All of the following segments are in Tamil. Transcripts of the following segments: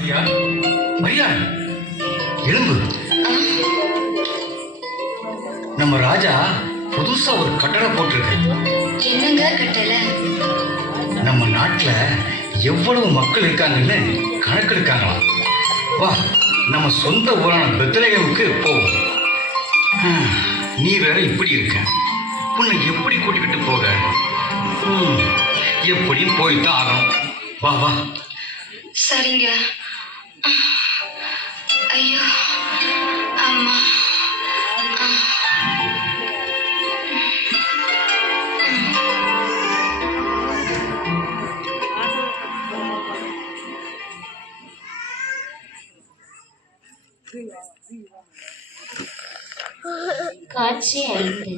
ஐயா ஐயா எலும்பு. நம்ம ராஜா புதுசா ஒரு கட்டளை போட்டிருக்கு. என்னங்க கட்டளை? நம்ம நாட்டுல எவ்வளவு மக்கள் இருக்காங்கன்னு கணக்கெடுக்காங்களாம். வா நம்ம சொந்த ஊரான பெத்லகேமுக்கு போவோம். நீ வேற இப்படி இருக்க, உன்னை எப்படி கூட்டிக்கிட்டு போக? எப்படி போய்தான் ஆகணும். வா வா. சரிங்க. ஐயோ அம்மா. காட்சி 5.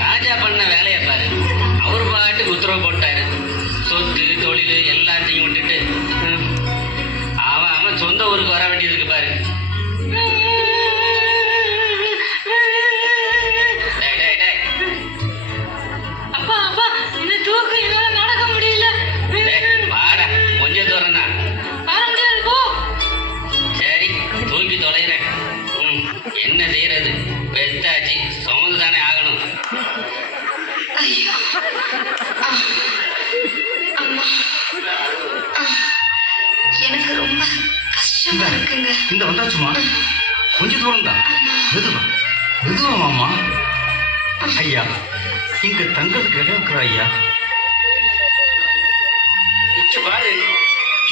ராஜா பண்ண வேலையை பாரு. அவர் பாட்டுக்கு உத்தரவு போட்டாரு. சொத்து தொழில் எல்லாத்தையும் விட்டுட்டு அவன் சொந்த ஊருக்கு வர வேண்டியது இருக்கு பாரு. அப்பா அப்பா இந்த தூக்கு என்னால நடக்க முடியல. வாடா கொஞ்சம் தூரம் தான். வர முடியாது போ. சரி தூக்கி தொலைகிறேன். என்ன செய்யறது? பெத்தாச்சு சுமந்து தானே ஆகணும். ஐயோ அம்மா. எனக்கு ரொம்ப கஷ்டமா இருக்குங்க. இந்த வந்தாச்சுமா, கொஞ்சம் தூரம் தான். மெதுவா மெதுவா மாமா. ஐயா இங்க தங்கிறதுக்கு இடம் இருக்கிற ஐயா. இங்க பாரு,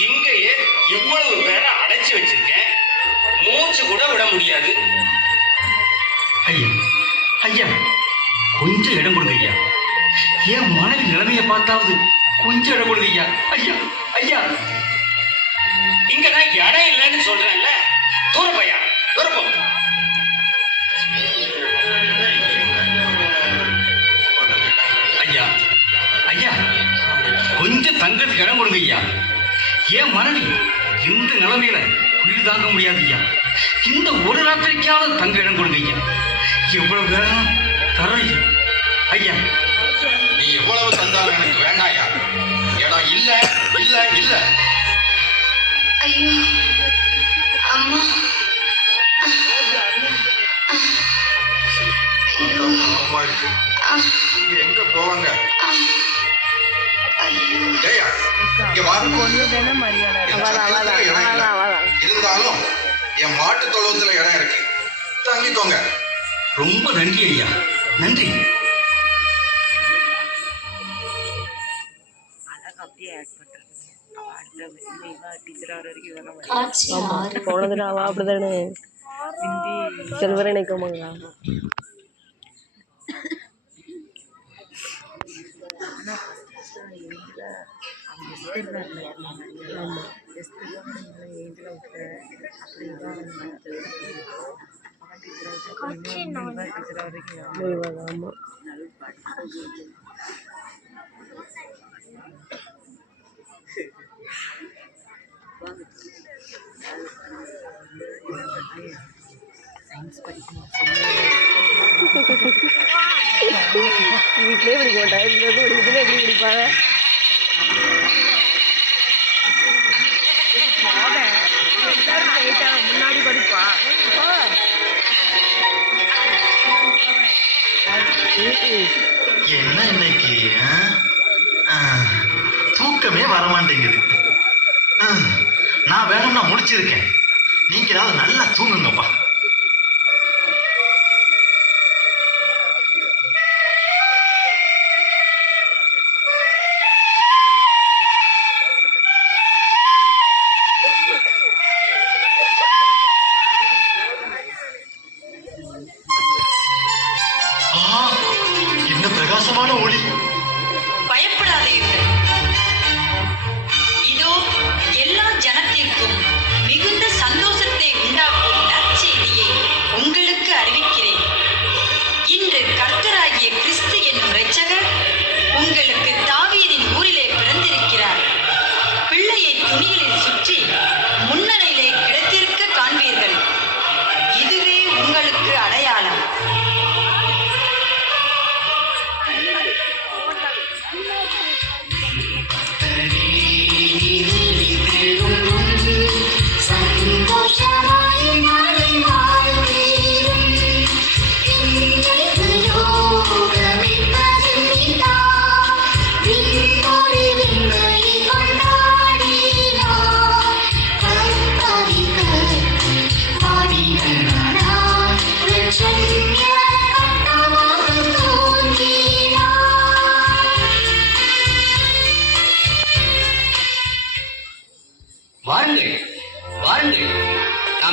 இங்கேயே எவ்வளவு பேரை அடைச்சு வச்சிருக்கேன். மூச்சு கூட விட முடியாது. ஐயா ஐயா கொஞ்சம் இடம் கொடுங்க ஐயா. என் மனைவி நிலைமையை பார்த்தாவது கொஞ்சம் இடம் கொடுங்க ஐயா. ஐயா ஐயா இங்கதான் இடம் இல்லைன்னு சொல்றேன்ல. தூரப்பையா தூரப்போம். ஐயா ஐயா கொஞ்சம் தங்கிறதுக்கு இடம் கொடுங்க ஐயா. என் மனைவி இந்த நிலைமையில குளிர் தாங்க முடியாது ஐயா. இந்த ஒரு ராத்திரிக்காவது தங்க இடம் கொடுங்க ஐயா. எவ்வளவு வேணும் தரோம் ஐயா. ஐயா நீ எவ்வளவு தந்தாலும் எனக்கு வேண்டாயா. இடம் இல்ல இல்ல இல்ல. ஐயோ அம்மா. ஐயோ அம்மா இருக்கு. நீங்க எங்க போவாங்க? ஐயோ ஏய்யா, இங்க வாருங்க. இருந்தாலும் என் மாட்டு தொழுவத்துல இடம் இருக்கு, தங்கிக்கோங்க. ரொம்ப நன்றி ஐயா, நன்றி. காட்சி 6. போனதுனாவா அப்படிதானே செல்வரை நினைக்கோமாங்களா? ஆமா வீட்லயே படிக்க மாட்டாங்க, இதுல எப்படி படிப்பாங்க? முன்னாடி படிப்பா. என்ன இன்னைக்கு தூக்கமே வரமாட்டேங்குது. நான் வேணும்னா முடிச்சிருக்கேன். நீங்க ஏதாவது நல்லா தூங்குங்கப்பா. என்ன பிரகாசமான ஒளி. பயப்படாதீர்கள். இதோ எல்லா ஜனத்திற்கும் மிகுந்த சந்தோஷத்தை உண்டாக்கும் நற்செய்தி.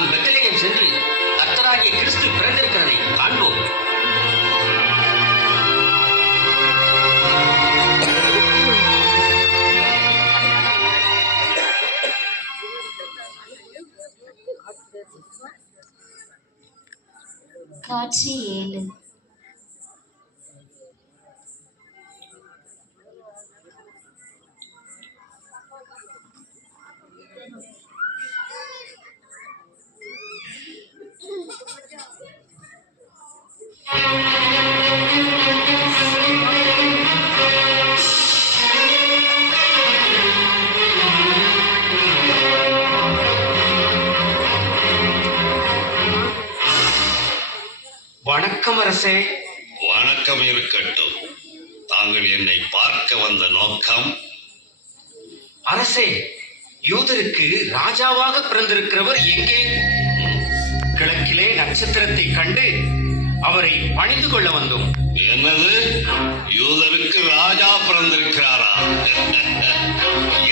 நாம் பெத்லகேம் சென்று கர்த்தராகிய கிறிஸ்து பிறந்திருக்கிறதை காண்போம். காட்சி 7. வணக்கம் அரசே. வணக்கம் இருக்கட்டும். தாங்கள் என்னை பார்க்க வந்த நோக்கம்? அரசே, யூதருக்கு ராஜாவாக பிறந்திருக்கிறவர் எங்கே? கிழக்கிலே நட்சத்திரத்தை கண்டு அவரை பணிந்து கொள்ள வந்தோம். என்னது? யூதருக்கு ராஜா பிறந்திருக்கிறாரா?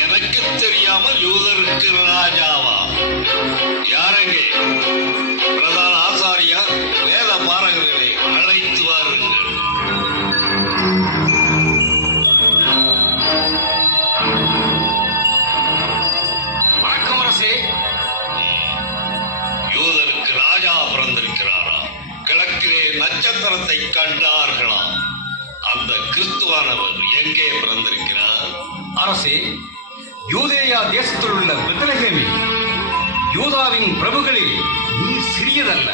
எனக்கு தெரியாமல் யூதருக்கு ராஜாவா? யாரெங்கே? பிரதான ஆசாரியா, வேத பாரகர்களை அழைத்து வாருங்கள். வணக்கம் அரசே. யூதருக்கு ராஜா பிறந்திருக்கிறாரா? கிழக்கிலே நட்சத்திரத்தை கண்டார்களா? அந்த கிறிஸ்துவானவர் எங்கே பிறந்திருக்கிறார்? அரசே, யூதேயா தேசத்தில் உள்ள பெத்லகேமில் யூதாவின் பிரபுகளில் நீ சிறியதல்ல.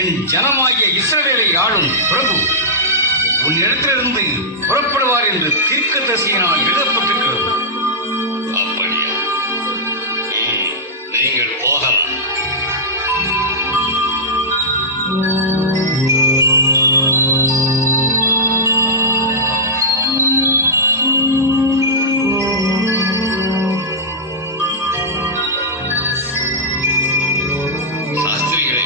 என் ஜனமாகிய இஸ்ரவேலை ஆளும் பிரபு உன்னிடத்திலிருந்து புறப்படுவார் என்று தீர்க்கதரிசியினால் எழுதப்பட்டிருக்கிறது. அப்படியா? நீங்கள் போகலாம். சாஸ்திரிகளே,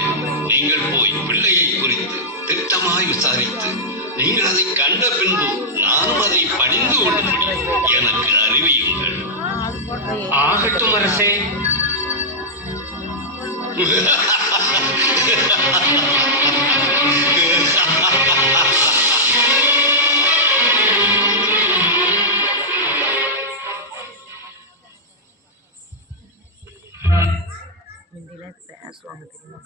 நீங்கள் போய் பிள்ளையை குறித்து திட்டமாய் விசாரித்து நீங்கள் அதை கண்ட பின்பு நானும் அதை பணிந்து கொள்ளும்படி எனக்கு அறிவியுங்கள். ஆகட்டும் அரசே. ஹிந்தியில் பேசுவாங்க தெரியுமா?